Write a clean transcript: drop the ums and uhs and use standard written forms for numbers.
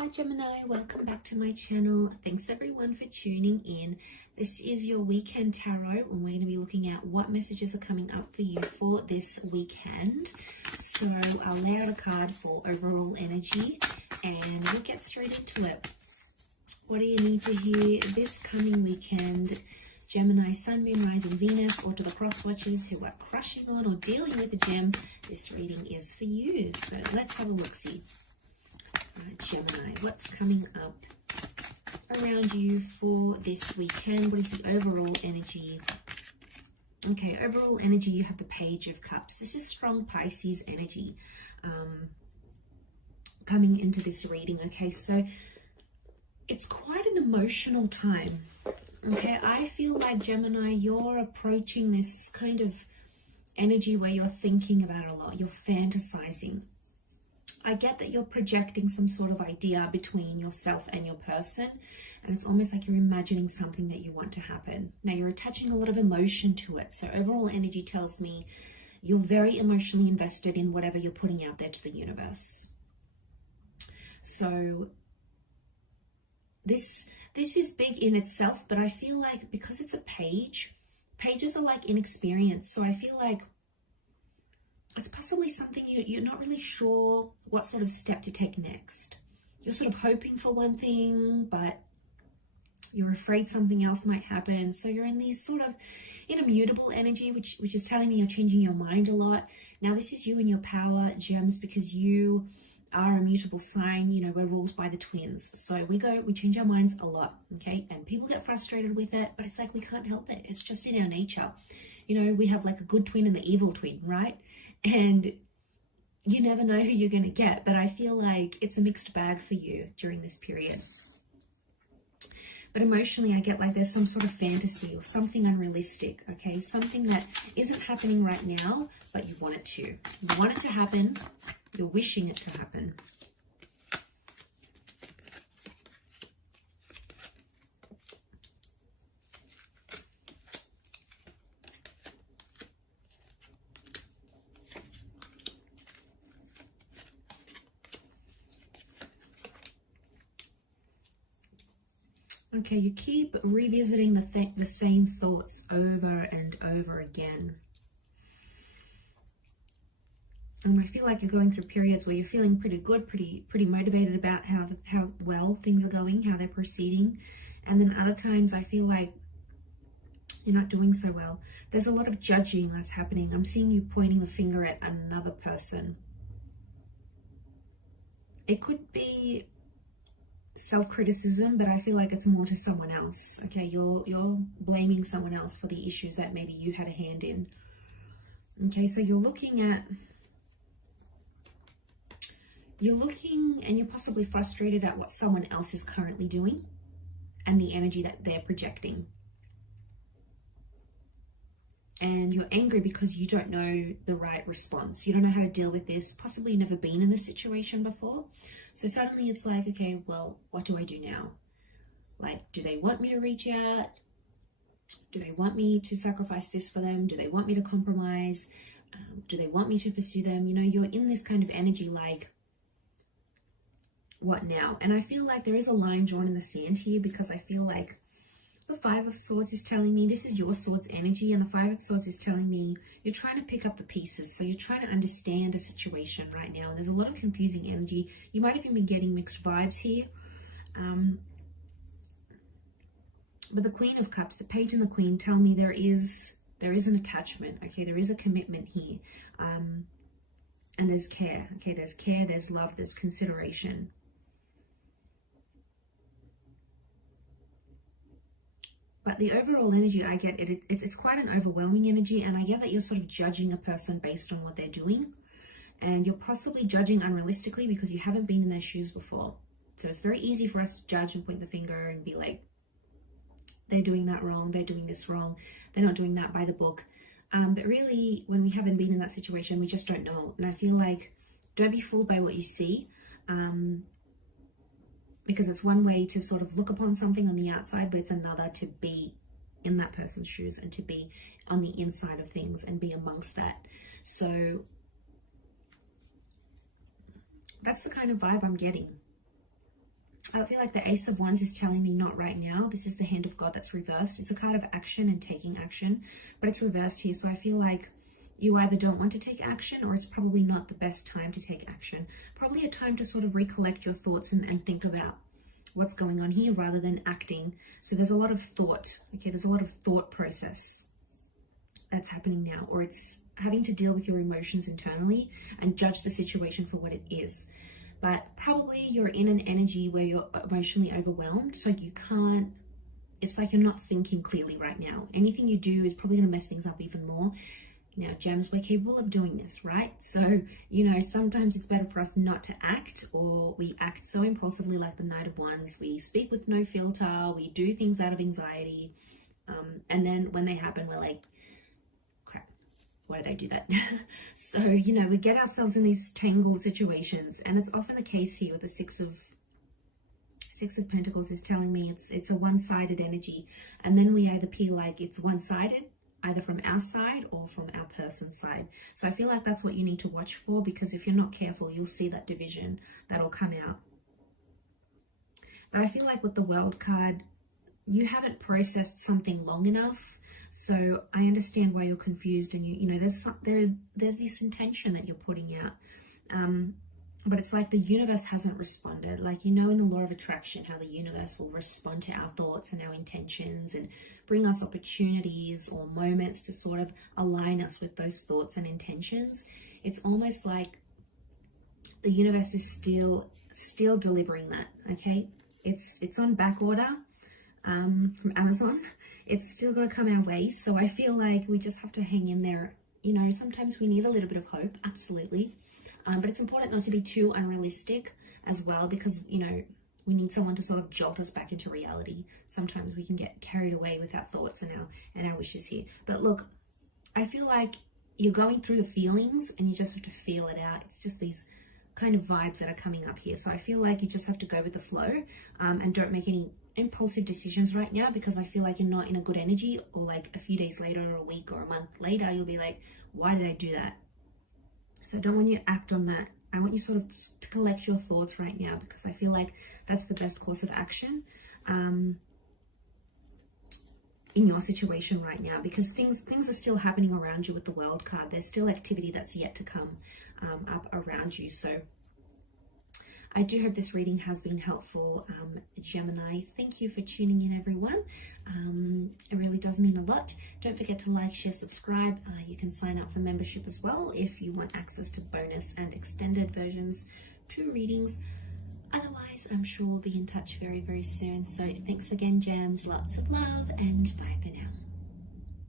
Hi Gemini, welcome back to my channel. Thanks everyone for tuning in. This is your weekend tarot and we're going to be looking at what messages are coming up for you for this weekend. So I'll lay out a card for overall energy and we'll get straight into it. What do you need to hear this coming weekend? Gemini, Sun, Moon, Rising, Venus, or to the cross watchers who are crushing on or dealing with the gem, this reading is for you. So let's have a look-see. Gemini, what's coming up around you for this weekend? What is the overall energy? Okay, overall energy, you have the Page of Cups. This is strong Pisces energy coming into this reading. Okay, so it's quite an emotional time. Okay, I feel like Gemini, you're approaching this kind of energy where you're thinking about it a lot, you're fantasizing. I get that you're projecting some sort of idea between yourself and your person, and it's almost like you're imagining something that you want to happen. Now, you're attaching a lot of emotion to it. So overall energy tells me you're very emotionally invested in whatever you're putting out there to the universe. So this is big in itself, but I feel like because it's a page, pages are like inexperienced. So I feel like it's possibly something you're not really sure what sort of step to take next. You're sort of hoping for one thing, but you're afraid something else might happen. So you're in these sort of immutable energy, which is telling me you're changing your mind a lot. Now, this is you and your power, gems, because you are a mutable sign. You know, we're ruled by the twins. So we change our minds a lot, okay? And people get frustrated with it, but it's like we can't help it. It's just in our nature. You know, we have like a good twin and the evil twin, right? And you never know who you're going to get, but I feel like it's a mixed bag for you during this period. But emotionally, I get like there's some sort of fantasy or something unrealistic, okay? Something that isn't happening right now, but you want it to. You want it to happen. You're wishing it to happen. Okay, you keep revisiting the same thoughts over and over again. And I feel like you're going through periods where you're feeling pretty good, pretty motivated about how well things are going, how they're proceeding. And then other times I feel like you're not doing so well. There's a lot of judging that's happening. I'm seeing you pointing the finger at another person. It could be self-criticism, but I feel like it's more to someone else. Okay, you're blaming someone else for the issues that maybe you had a hand in. Okay, so you're looking and you're possibly frustrated at what someone else is currently doing and the energy that they're projecting. And you're angry because you don't know the right response. You don't know how to deal with this. Possibly you've never been in this situation before. So suddenly it's like, okay, well, what do I do now? Like, do they want me to reach out? Do they want me to sacrifice this for them? Do they want me to compromise? Do they want me to pursue them? You know, you're in this kind of energy like, what now? And I feel like there is a line drawn in the sand here because I feel like the Five of Swords is telling me this is your Swords energy, and the Five of Swords is telling me you're trying to pick up the pieces. So you're trying to understand a situation right now, and there's a lot of confusing energy. You might even be getting mixed vibes here. But the Queen of Cups, the Page and the Queen tell me there is an attachment, okay? There is a commitment here. And there's care, okay? There's care, there's love, there's consideration. But the overall energy I get, it's quite an overwhelming energy, and I get that you're sort of judging a person based on what they're doing, and you're possibly judging unrealistically because you haven't been in their shoes before. So it's very easy for us to judge and point the finger and be like, they're doing that wrong, they're doing this wrong, they're not doing that by the book. But really, when we haven't been in that situation, we just don't know. And I feel like, don't be fooled by what you see. Because it's one way to sort of look upon something on the outside, but it's another to be in that person's shoes and to be on the inside of things and be amongst that. So that's the kind of vibe I'm getting. I feel like the Ace of Wands is telling me not right now. This is the Hand of God that's reversed. It's a card of action and taking action, but it's reversed here. So I feel like you either don't want to take action, or it's probably not the best time to take action. Probably a time to sort of recollect your thoughts and think about what's going on here rather than acting. So there's a lot of thought, okay? There's a lot of thought process that's happening now, or it's having to deal with your emotions internally and judge the situation for what it is. But probably you're in an energy where you're emotionally overwhelmed, so you can't, it's like you're not thinking clearly right now. Anything you do is probably going to mess things up even more. Now, gems, we're capable of doing this, right? So, you know, sometimes it's better for us not to act, or we act so impulsively like the Knight of Wands. We speak with no filter, we do things out of anxiety, and then when they happen, we're like, why did I do that? So, you know, we get ourselves in these tangled situations, and it's often the case here with the Six of Pentacles is telling me it's a one-sided energy, and then we either feel like it's one-sided, either from our side or from our person's side. So I feel like that's what you need to watch for, because if you're not careful, you'll see that division that'll come out. But I feel like with the World card, you haven't processed something long enough. So I understand why you're confused, and you know there's this intention that you're putting out, but it's like the universe hasn't responded. Like, you know, in the law of attraction, how the universe will respond to our thoughts and our intentions and bring us opportunities or moments to sort of align us with those thoughts and intentions. It's almost like the universe is still delivering that. Okay, it's on back order. From Amazon. It's still going to come our way, so I feel like we just have to hang in there. You know, sometimes we need a little bit of hope, absolutely, but it's important not to be too unrealistic as well, because, you know, we need someone to sort of jolt us back into reality. Sometimes we can get carried away with our thoughts and our wishes here. But look, I feel like you're going through the feelings and you just have to feel it out. It's just these kind of vibes that are coming up here. So I feel like you just have to go with the flow, and don't make any impulsive decisions right now, because I feel like you're not in a good energy, or like a few days later or a week or a month later, you'll be like, why did I do that? So I don't want you to act on that. I want you sort of to collect your thoughts right now, because I feel like that's the best course of action in your situation right now, because things are still happening around you with the World card. There's still activity that's yet to come up around you. So I do hope this reading has been helpful, Gemini. Thank you for tuning in, everyone. It really does mean a lot. Don't forget to like, share, subscribe. You can sign up for membership as well if you want access to bonus and extended versions to readings. Otherwise, I'm sure we'll be in touch very, very soon. So thanks again, gems. Lots of love, and bye for now.